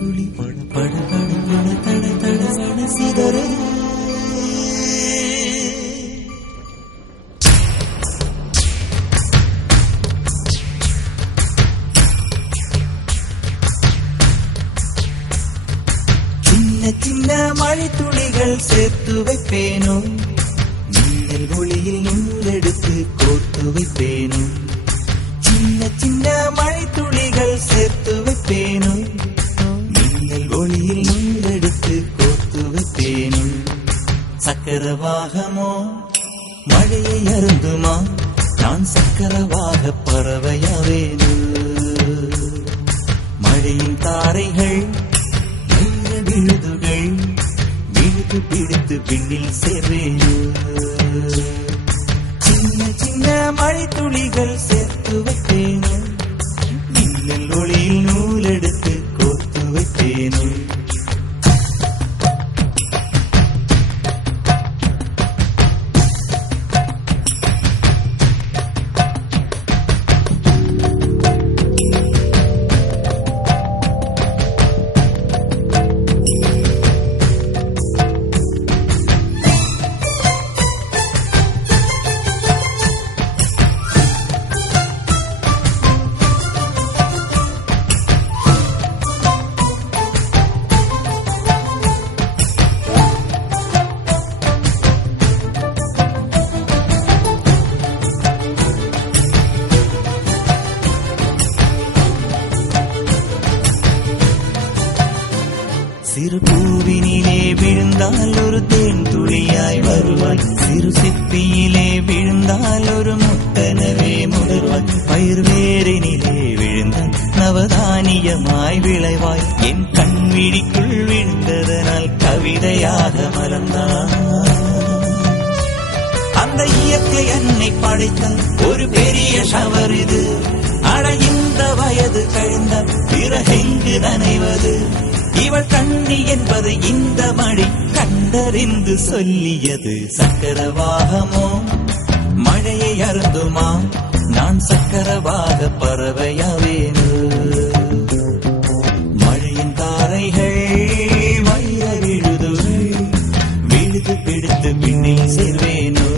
துளி பட பட பட பட தட தட மனசிதறு சின்ன மழை துளிகள் சேர்த்து வைப்பேனோ மின்னல் ஒளியில் நூலெடுத்து கோர்த்து வைப்பேனோ சின்ன மழை துளிகள் சேர்த்து வைப்பேனோ மின்னல் ஒளியில் நூலெடுத்து கோர்த்து வைப்பேனோ சக்கரவாகமோ மழையை அருந்துமா நான் சக்கரவாக பறவையாவேனோ மழையின் தாரைகள் விழுதுகள் விழுது பிடித்து பின்னில் சேர்வேனோ சின்ன மழை துளிகள் சேர்த்து வைப்பேனோ மின்னல் ஒளியில் நூலெடுத்து கோர்த்து வைப்பேனோ சிறு பூவினிலே விழுந்தால் ஒரு தேன் துளியாய் வருவாய் சிறு சிப்பியிலே விழுந்தால் ஒரு முட்டனவே முடர்வாய் பயிர் வேரினிலே விழுந்தால் நவதானியமாய் விளைவாய் என் கண்விழிக்குள் விழுந்ததனால் கவிதையாக மலர்ந்தாய் அந்த இயற்கை என்னை படைத்த ஒரு பெரிய ஷவர் இது அட இந்த வயது கழிந்த பிறகெங்கு நனைவது இவள் கண்ணி என்பது இந்த மழை கண்டறிந்து சொல்லியது சக்கரவாகமோ மழையை அருந்துமா நான் சக்கரவாக பறவையாவேனோ மழையின் தாரைகள் வைர விழுதுகள் விழுது பிடித்து பின்னில் சேர்வேனோ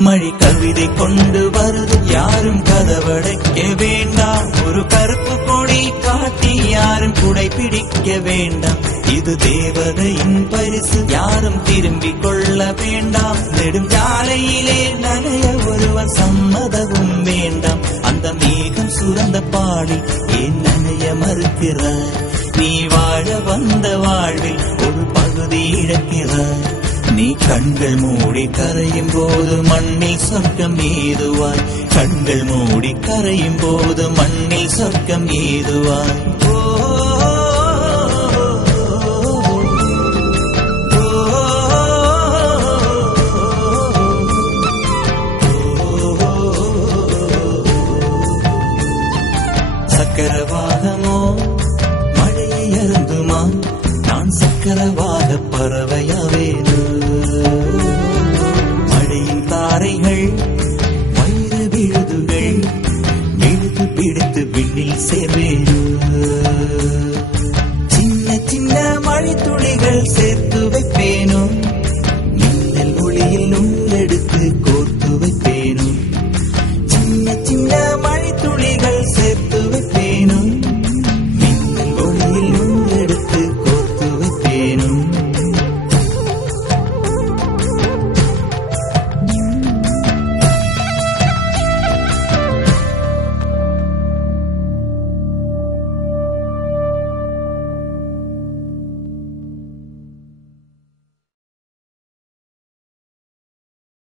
மழை கவிதை கொண்டு வருது யாரும் கதவடைக்க வேண்டாம் ஒரு கருப்பு கொடி காட்டி யாரும் குடை பிடிக்க வேண்டாம் இது தேவதையின் பரிசு யாரும் திரும்பிக் கொள்ள வேண்டாம் நெடுஞ்சாலையிலே நனைய ஒருவர் சம்மதமும் வேண்டாம் அந்த மேகம் சுரந்த பாடில் ஏன் நனைய மறுக்கிறார் நீ வாழ வந்த வாழ்வில் ஒரு பகுதி இழக்கிறார் நீ கண்கள் மூடி கரையும் போது மண்ணில் சொர்க்கம் ஏதுவாய் கண்கள் மூடி கரையும் போது மண்ணில் சொர்க்கம் ஏதுவாய்